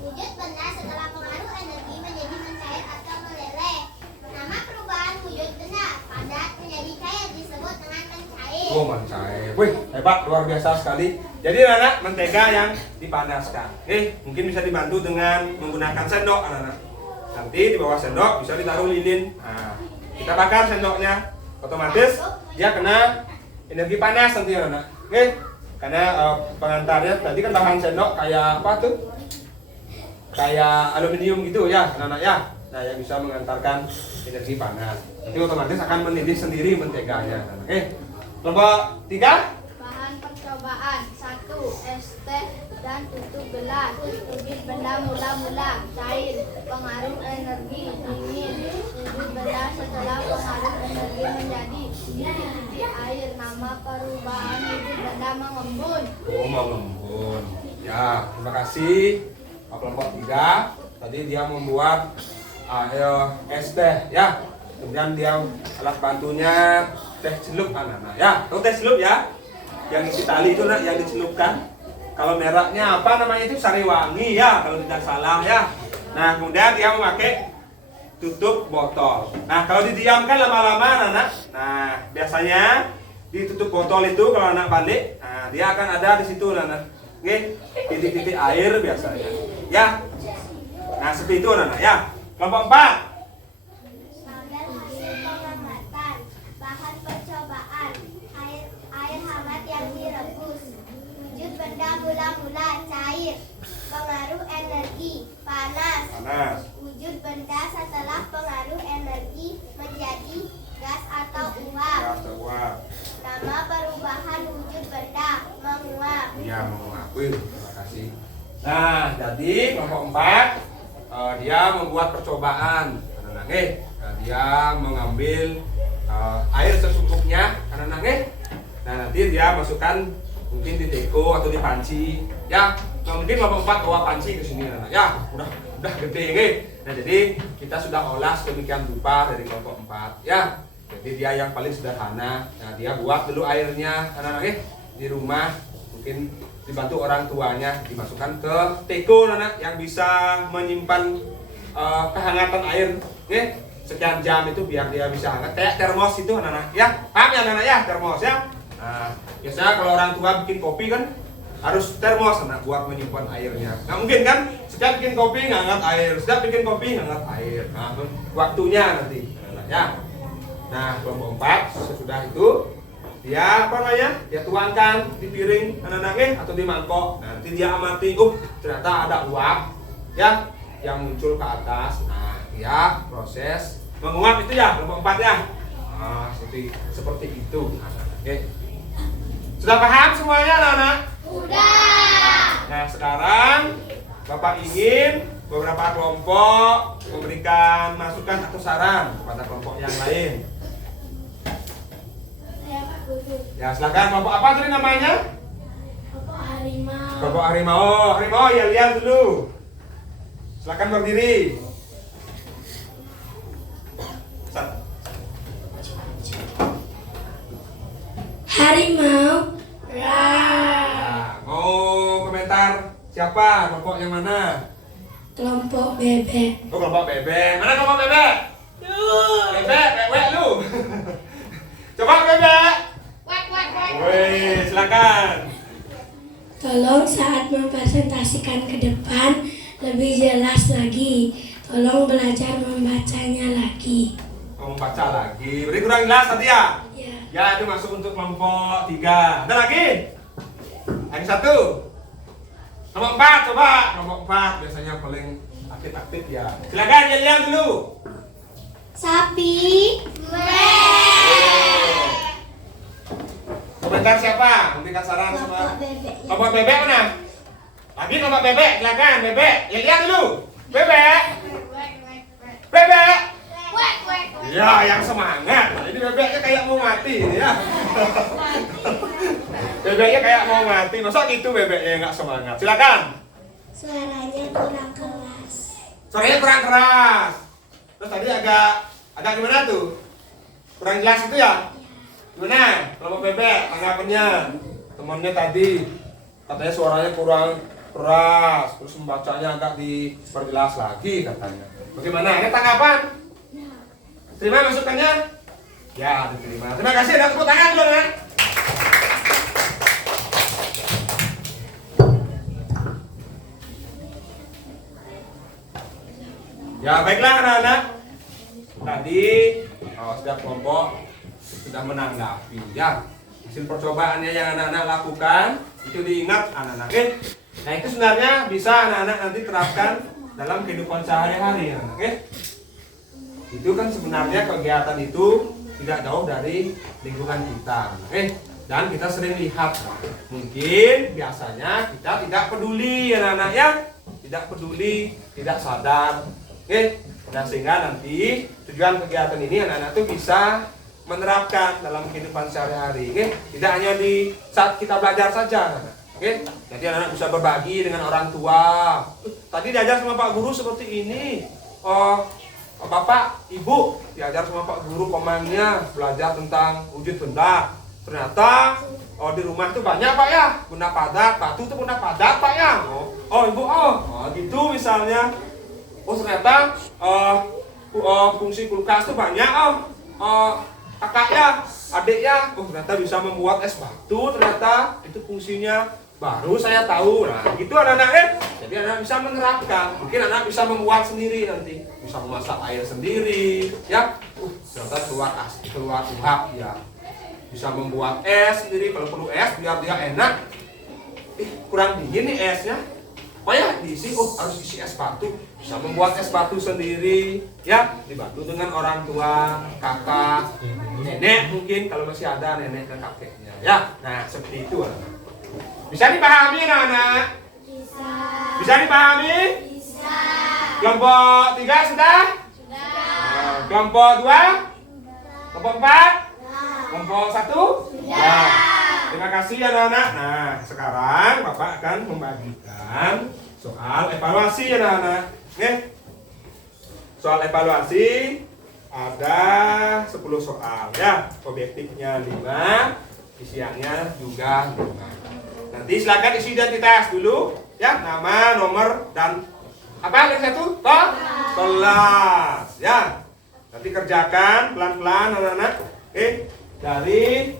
Wujud benda setelah pengaruh energi menjadi mencair atau meleleh. Nama perubahan wujud benda padat menjadi cair disebut dengan mencair. Oh, mencair. Wih, hebat, luar biasa sekali. Jadi anak, mentega yang dipanaskan. Mungkin bisa dibantu dengan menggunakan sendok, anak-anak. Nanti di bawah sendok bisa ditaruh lilin. Nah, kita bakar sendoknya, otomatis dia kena energi panas nanti, anak-anak. Karena pengantarnya tadi kan bahan sendok kayak apa tuh? Kayak aluminium gitu ya, anak-anak ya. Nah, yang bisa mengantarkan energi panas. Nanti otomatis akan mendidih sendiri menteganya. Kelompok 3? Bahan percobaan 1. Es teh dan tutup gelas. Wujud benda mula-mula cair. Pengaruh energi dingin. Wujud benda setelah pengaruh energi menjadi titik air. Nama perubahan wujud benda mengembun. Oh, mengembun. Ya, terima kasih Pak kelompok 3. Tadi dia membuat es teh ya. Kemudian dia alat bantunya teh celup, anak-anak ya. Tahu teh celup ya? Yang isi tali itu, nak, yang dicelupkan. Kalau mereknya apa namanya itu? Sariwangi ya, kalau tidak salah ya. Nah, kemudian dia memakai tutup botol. Nah, kalau didiamkan lama-lama, anak-anak. Nah, biasanya di tutup botol itu kalau anak balik, nah, dia akan ada di situ, anak-anak. Titik-titik air biasanya. Ya. Nah, seperti itu, anak-anak ya. Kelompok 4. Tabel hasil pengamatan. Bahan percobaan. Air hangat yang direbus. Wujud benda mula-mula cair. Pengaruh energi. gas. Wujud benda setelah pengaruh energi menjadi gas atau uap. Gas atau uap. Nama perubahan wujud benda menguap. Iya, menguap. Terima kasih. Nah, jadi kelompok 4 dia membuat percobaan. Dia mengambil air secukupnya, nah nanti dia masukkan mungkin di teko atau di panci. Ya, mungkin kelompok 4 bawa panci ke sini, anak. Ya, udah gede, nggih. Nah, jadi kita sudah olah sedemikian rupa dari kelompok 4. Ya, jadi dia yang paling sederhana. Nah, dia buat dulu airnya, anak-anak, di rumah. Mungkin dibantu orang tuanya, dimasukkan ke teko, anak, yang bisa menyimpan kehangatan air, sekian jam itu biar dia bisa hangat. Kayak termos itu, anak-anak, ya. Paham ya, anak-anak, ya, termos ya. Nah, biasanya kalau orang tua bikin kopi kan harus termos, anak, buat menyimpan airnya. Nah, mungkin kan setiap bikin kopi ngangat air, setiap bikin kopi ngangat air. Nah, waktunya nanti, anak, ya. Nah, kelompok 4 sesudah itu dia dia tuangkan di piring, anak-anak, atau di mangkok. Nanti dia amati, ternyata ada uap ya yang muncul ke atas. Nah, dia proses menguap itu ya, kelompok 4 ya. Nah, seperti itu. Oke. Sudah paham semuanya, anak-anak? Udah. Nah, sekarang Bapak ingin beberapa kelompok memberikan masukan atau saran kepada kelompok yang lain. Ya, silakan. Kelompok apa tadi namanya? Kelompok harimau. Kelompok harimau. Harimau ya, lihat dulu. Silakan berdiri. Harimau. Nah, mau komentar siapa? Kelompok yang mana? Kelompok bebek. Oh, kelompok bebek. Mana kelompok bebek? Bebek, bebek lu. Coba bebek. Woi, silakan. Tolong saat mempresentasikan ke depan lebih jelas lagi. Tolong belajar membacanya lagi. Mau membaca lagi. Beri kurang jelas tadi ya? Ya. Ya, itu masuk untuk kelompok 3. Ada lagi? Lagi 1. Kelompok 4, coba. Kelompok 4 biasanya paling aktif-aktif ya. Silakan lihat dulu. Sapi. Komentar siapa? Memberikan saran sama Kelompok bebek. kelompok bebek mana? Lagi kelompok bebek, silakan bebek. Lihat dulu. Bebek. Bebek. Ya, yang semangat. Nah, ini bebeknya kayak mau mati ya. Bebeknya kayak mau mati. Masa gitu bebeknya nggak semangat? Silakan. Suaranya kurang keras. Suaranya kurang keras. Terus tadi agak gimana tuh? Kurang jelas itu ya? Gimana? Kelompok bebek tanggapannya. Temannya tadi katanya suaranya kurang keras, terus membacanya agak diperjelas lagi katanya. Bagaimana? Ada tanggapan? Terima masukannya? Ya, diterima. Terima kasih. Ada tepuk tangan dulu, ya. Ya, baiklah anak-anak. Tadi setiap kelompok sudah menanggapi ya. Hasil percobaannya yang anak-anak lakukan itu diingat anak-anak. Nah, itu sebenarnya bisa anak-anak nanti terapkan dalam kehidupan sehari-hari ya, oke? Itu kan sebenarnya kegiatan itu tidak jauh dari lingkungan kita, oke? Dan kita sering lihat, mungkin biasanya kita tidak peduli anak-anak ya, tidak peduli, tidak sadar, oke? Nah, sehingga nanti tujuan kegiatan ini anak-anak tuh bisa menerapkan dalam kehidupan sehari-hari, oke? Tidak hanya di saat kita belajar saja, anak-anak. Oke, jadi anak-anak bisa berbagi dengan orang tua. Tadi diajar sama Pak Guru seperti ini. Bapak, Ibu diajar sama Pak Guru komannya belajar tentang wujud benda. Ternyata di rumah itu banyak Pak ya, benda padat, batu itu benda padat Pak ya. Ibu, gitu misalnya. Ternyata fungsi kulkas itu banyak kakaknya, adiknya, ternyata bisa membuat es batu, ternyata itu fungsinya. Baru saya tahu. Nah, gitu anak-anak. Jadi anak bisa menerapkan. Mungkin anak bisa membuat sendiri nanti. Bisa memasak air sendiri, ya. Ternyata keluar uap ya. Bisa membuat es sendiri kalau perlu es biar dia enak. Kurang dingin nih esnya. Payah diisi, harus isi es batu. Bisa membuat es batu sendiri, ya, dibantu dengan orang tua, kakak, nenek mungkin kalau masih ada nenek dan kakeknya, ya. Nah, seperti itu anak-anak. Bisa dipahami anak-anak? Bisa. Bisa dipahami? Bisa. Kelompok 3 sudah? Sudah. Kelompok 2? Kelompok 4? Kelompok 1? Sudah. Terima kasih anak-anak. Nah, sekarang Bapak akan membagikan soal evaluasi anak-anak. Oke. Soal evaluasi ada 10 soal ya. Objektifnya 5, isiannya juga 5. Nanti silakan isi identitas dulu ya, nama, nomor dan apa yang satu? Kelas ya. Nanti kerjakan pelan-pelan anak-anak. Oke. Dari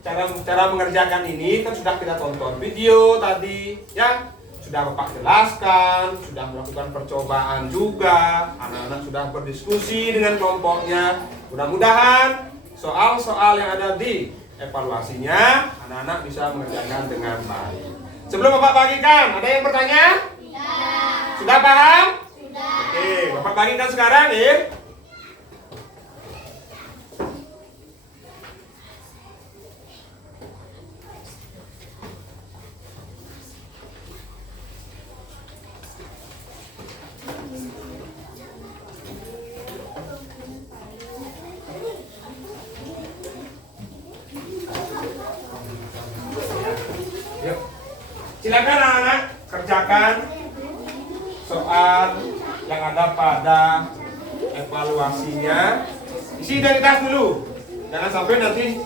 cara mengerjakan ini kan sudah kita tonton video tadi ya, sudah Bapak jelaskan, sudah melakukan percobaan juga, anak-anak sudah berdiskusi dengan kelompoknya. Mudah-mudahan soal-soal yang ada di evaluasinya anak-anak bisa mengerjakan dengan baik. Sebelum Bapak bagikan, ada yang bertanya? Tidak. Sudah paham? Sudah. Oke, Bapak bagikan sekarang ya. Silakan anak-anak kerjakan soal yang ada pada evaluasinya. Isi identitas dulu. Jangan sampai nanti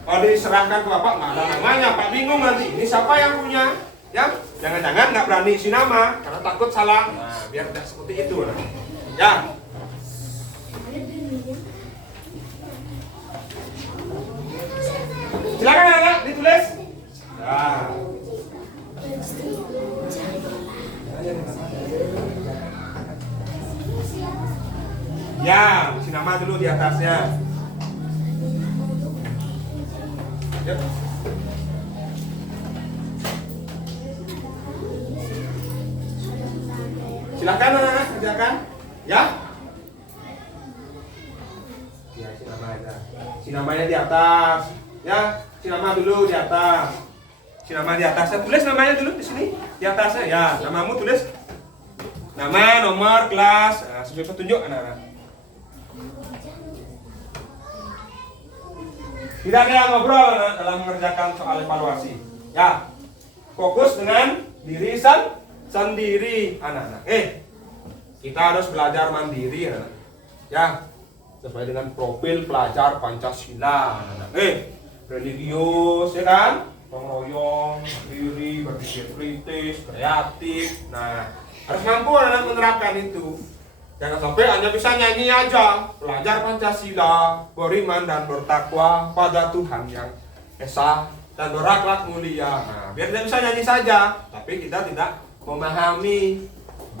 diserahkan ke Bapak nggak ada namanya, Pak bingung nanti. Ini siapa yang punya? Ya, jangan-jangan nggak berani isi nama karena takut salah. Nah, biar tidak seperti itu. Ya. Silakan anak-anak ditulis. Nah. Ya, isi nama dulu di atasnya. Yuk. Silakan anak-anak kerjakan. Ya. Ya, isi nama aja. Isi namanya di atas. Ya, isi nama dulu di atas. Isi nama di atasnya. Tulis namanya dulu di sini. Di atasnya. Ya, namamu tulis. Nama, nomor, kelas. Nah, sebagai petunjuk anak-anak. Tidak ada yang ngobrol dalam mengerjakan soal evaluasi. Ya, fokus dengan diri sendiri anak-anak. Kita harus belajar mandiri anak-anak. Ya, sesuai dengan profil pelajar Pancasila anak-anak. Religius ya kan, pengroyong, mandiri, berpikir kritis, kreatif. Nah, harus mampu anak-anak menerapkan itu. Jangan sampai hanya bisa nyanyi aja, belajar Pancasila, beriman dan bertakwa pada Tuhan yang esa dan berakhlak mulia. Nah, biar tidak bisa nyanyi saja, tapi kita tidak memahami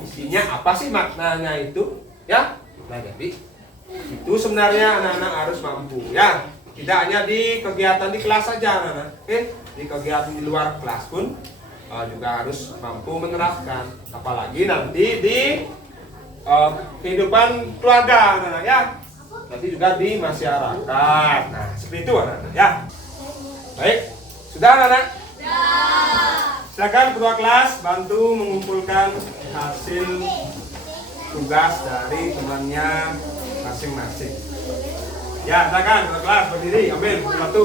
isinya apa sih maknanya itu, ya. Nah, jadi itu sebenarnya anak-anak harus mampu, ya. Tidak hanya di kegiatan di kelas saja, anak-anak. Di kegiatan di luar kelas pun juga harus mampu menerapkan, apalagi nanti di kehidupan keluarga anak-anak ya, nanti juga di masyarakat. Nah, seperti itu anak-anak ya. Baik, sudah anak-anak? Silakan ketua kelas bantu mengumpulkan hasil tugas dari temannya masing-masing. Ya, silakan ketua kelas berdiri, ambil satu.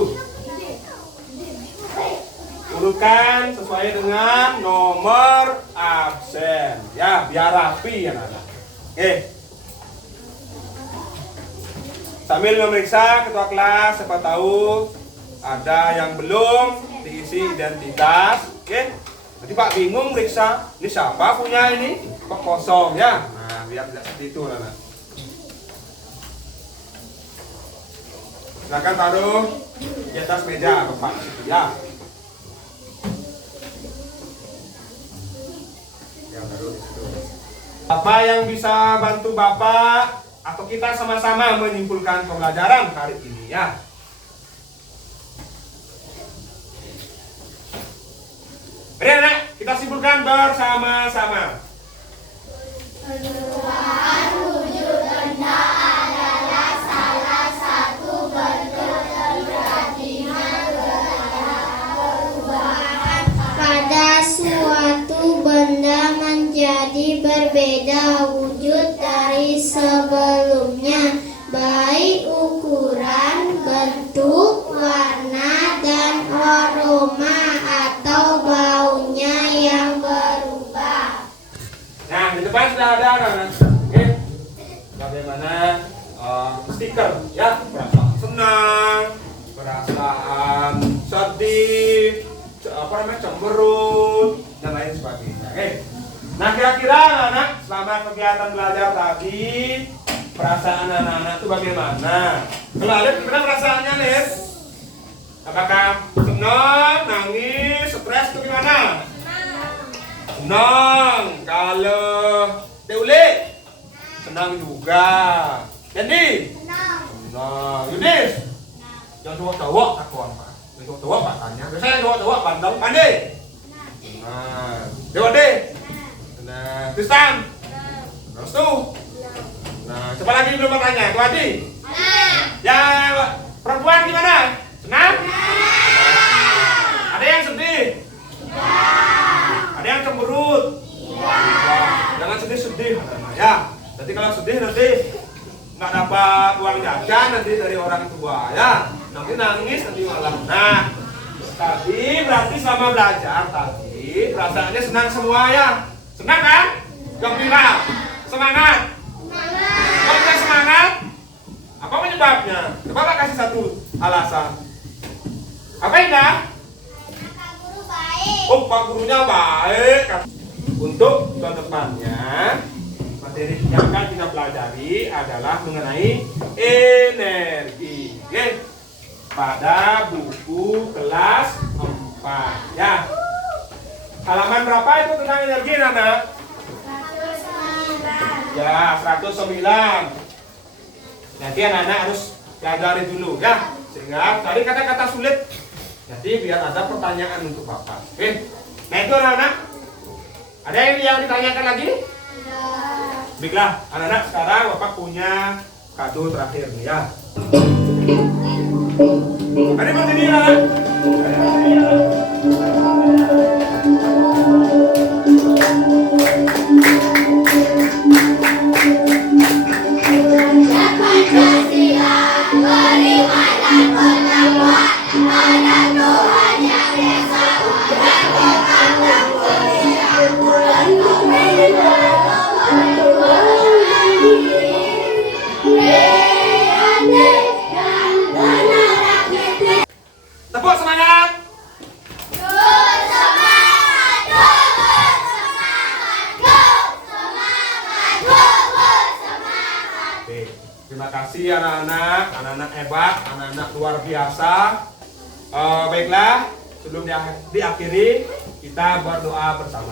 Urutkan sesuai dengan nomor absen. Ya, biar rapi anak-anak. Sambil memeriksa ketua kelas, siapa tahu ada yang belum diisi identitas. Nanti Pak bingung meriksa, ini siapa punya ini? Kok kosong ya? Nah, biar tidak seperti itu anak. Silakan taruh di atas meja Bapak ya. Apa yang bisa bantu Bapak atau kita sama-sama menyimpulkan pembelajaran hari ini ya? Mari anak, kita simpulkan bersama-sama. Perubahan wujud benda adalah salah satu bentuk terjadinya perubahan pada suatu benda menjadi berbeda wujud dari sebelumnya, baik ukuran, bentuk, warna, dan aroma atau baunya yang berubah. Nah, di depan sudah ada anak-anak. Oke. Bagaimana stiker ya, perasaan senang, perasaan sedih, cemberut dan lain sebagainya. Oke. Nah, kira-kira anak-anak selama kegiatan belajar tadi perasaan anak-anak itu bagaimana? Kalau Alif gimana perasaannya, Alif? Apakah senang, nangis, stres itu gimana? Senang. Kalau Deuli senang juga. Jadi senang. Yudis yang cowok-cowok takon Pak. Yang cowok-cowok Pak tanya. Biasanya cowok-cowok bandel pandai. Nah, Dewade. Nah, Tristan. Terus tuh. Nah, coba lagi belum bertanya. Itu Adi. Ya, perempuan gimana? Senang? Ada yang sedih? Ada yang cemberut? Jangan sedih-sedih, ya. Nanti kalau sedih nanti nggak dapat uang jajan nanti dari orang tua, ya. Nanti nangis nanti malah. Nah, tadi berarti selama belajar tadi perasaannya senang semua ya. Senang kan? Gembira, semangat. Kalau kita semangat, apa penyebabnya? Coba kasih satu alasan. Apa enggak? Pak Guru baik. Oh, Pak Gurunya baik. Untuk kedepannya, materi yang akan kita pelajari adalah mengenai energi. Oke? Pada buku kelas 4. Ya. Halaman berapa itu tentang energi, anak? 109. Ya, 109. Nanti anak-anak harus pelajari dulu, ya. Sehingga cari kata-kata sulit. Jadi biar ada pertanyaan untuk Bapak. Oke? Nah itu anak-anak. Ada yang ditanyakan lagi? Baiklah, anak-anak sekarang Bapak punya kado terakhir nih ya. Mari berdiri anak. Tepuk semangat. Oke, terima kasih anak-anak hebat, anak-anak luar biasa. Baiklah, sebelum diakhiri kita berdoa bersama.